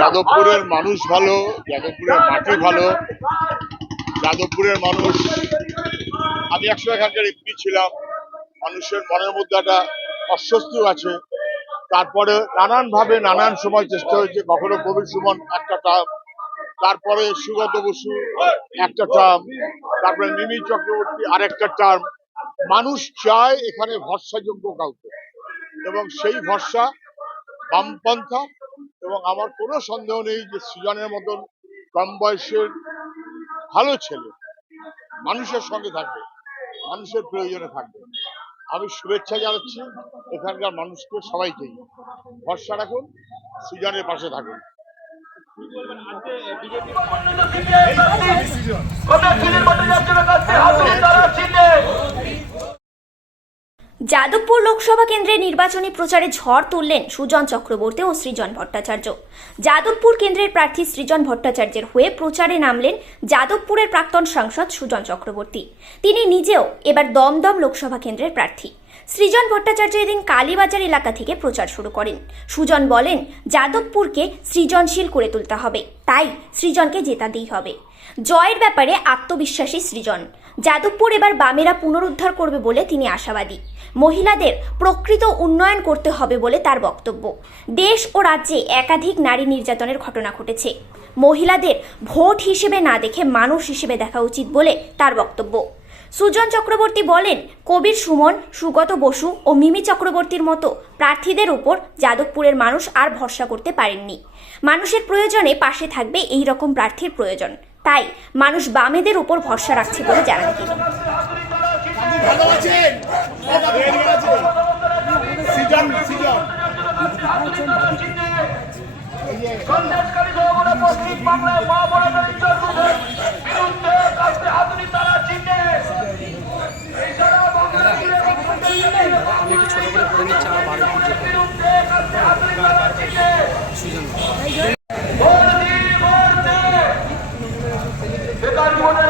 যাদবপুরের মানুষ ভালো, যাদবপুরের মাটি ভালো, যাদবপুরের মানুষ। আমি একসময় এখানকার এমপি ছিলাম। মানুষের মনের মধ্যে একটা অস্বস্তি আছে। তারপরে নানান ভাবে নানান সময় চেষ্টা হয়েছে, কখনো কবির সুমন একটা টার্ম, তারপরে সুগত বসু একটা টার্ম, তারপরে মিমি চক্রবর্তী আরেকটা টার্ম। মানুষ চায় এখানে ভরসাযোগ্য কাউকে, এবং সেই ভরসা বামপন্থা। এবং আমার কোনো সন্দেহ নেই যে সৃজনের মতন কম বয়সের ভালো ছেলে মানুষের সঙ্গে থাকবে, মানুষের প্রয়োজনে থাকবে। আমি শুভেচ্ছা জানাচ্ছি এখানকার মানুষকে, সবাইকেই ভরসা রাখুন, সৃজনের পাশে থাকুন। যাদবপুর লোকসভা কেন্দ্রে নির্বাচনী প্রচারে ঝড় তুললেন সুজন চক্রবর্তী ও সৃজন ভট্টাচার্য। যাদবপুর কেন্দ্রের প্রার্থী সৃজন ভট্টাচার্যের হয়ে প্রচারে নামলেন যাদবপুরের প্রাক্তন সাংসদ সুজন চক্রবর্তী। তিনি নিজেও এবার দমদম লোকসভা কেন্দ্রের প্রার্থী। সৃজন ভট্টাচার্য এদিন কালীবাজার এলাকা থেকে প্রচার শুরু করেন। সুজন বলেন, যাদবপুরকে সৃজনশীল করে তুলতে হবে, তাই সৃজনকে জেতাতেই হবে। জয়ের ব্যাপারে আত্মবিশ্বাসী সৃজন। যাদবপুর এবার বামেরা পুনরুদ্ধার করবে বলে তিনি আশাবাদী। মহিলাদের প্রকৃত উন্নয়ন করতে হবে বলে তার বক্তব্য। দেশ ও রাজ্যে একাধিক নারী নির্যাতনের ঘটনা ঘটেছে। মহিলাদের ভোট হিসেবে না দেখে মানুষ হিসেবে দেখা উচিত বলে তার বক্তব্য। সুজন চক্রবর্তী বলেন, কবির সুমন, সুগত বসু ও মিমি চক্রবর্তীর মতো প্রার্থীদের উপর যাদবপুরের মানুষ আর ভরসা করতে পারেননি। মানুষের প্রয়োজনে পাশে থাকবে এই রকম প্রার্থীর প্রয়োজন, তাই মানুষ বামেদের উপর ভরসা রাখছে বলে জানান তিনি।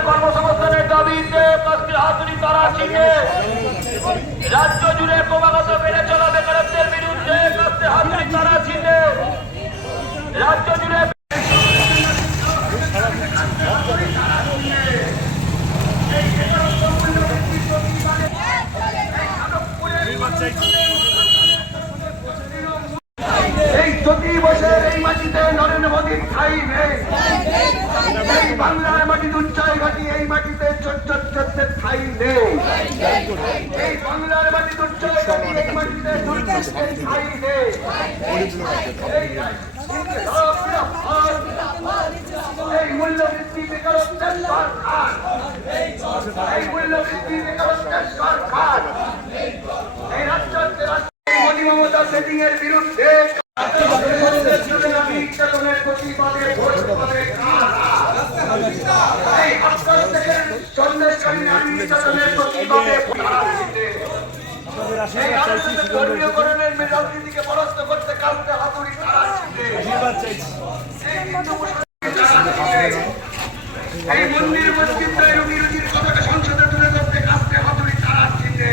কর্মসংস্থানের দাবিতে রাজ্য জুড়ে ক্রমাগত বেড়ে চলা বেকারত্বের বিরুদ্ধে তারা চিনে রাজ্য জুড়ে এই 30 বছর এই মাটিতে নরেন্দ্র মোদীর ঠাঁই নেই। এই বাংলার মাটি উচ্চাই ঘাটি, এই মাটিতে চোদ্দের ঠাঁই নেই। এই বাংলার মাটি উচ্চাই ঘাটি, এই মাটিতে দুর্নীতির ঠাঁই নেই। এই মূল্যবৃদ্ধি বেকারত্বের সরকার, এই মূল্যবৃদ্ধি বেকারত্বের সরকার, এই রাজ্যের মোদী মমতা সেটিং এর বিরুদ্ধে ধর্মীয়করণের রাজনীতিকে পরাস্ত করতে কাউকে হাতুড়ি তারা এই মন্দির মসজিদের বিরোধীর কথাটা সংসদে তুলে ধরতে কাউকে হাতুড়ি তারা চিনে।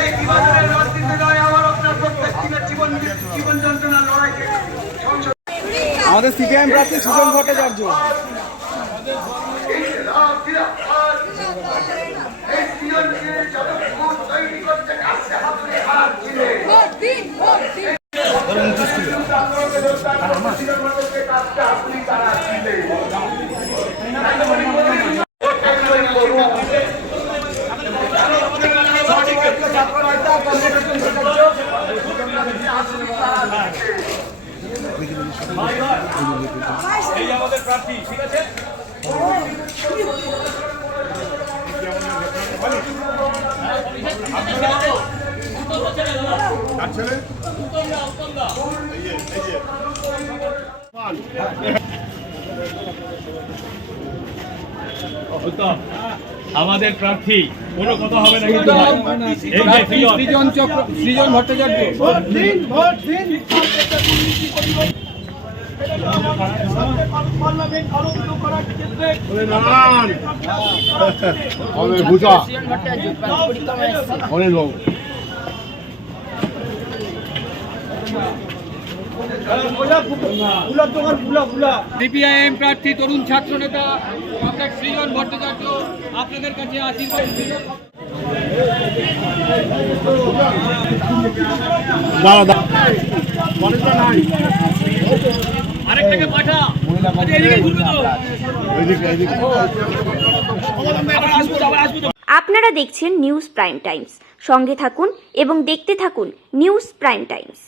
এই বিভাজনের রাজনীতি নয়, আমার আপনার প্রত্যেক দিনের জীবন যন্ত্রণার লড়াইকে আমাদের সিপিআইএম প্রার্থী সুজন ভট্টাচার্য। এই আমাদের প্রার্থী, ঠিক আছে? আমাদের প্রার্থী কোনো কথা হবে না কিন্তু সৃজন ভট্টাচার্য। অনেক লোক সিপিআইএম প্রার্থী তরুণ ছাত্র নেতা কমরেড সৃজন ভট্টাচার্য আপনাদের কাছে আশীর্বাদ। আরেকটাকে পাঠা, এদিকে ঘুরবে তো। আবার আসবো। আপনারা দেখছেন নিউজ প্রাইম টাইমস। সঙ্গে থাকুন এবং দেখতে থাকুন নিউজ প্রাইম টাইমস।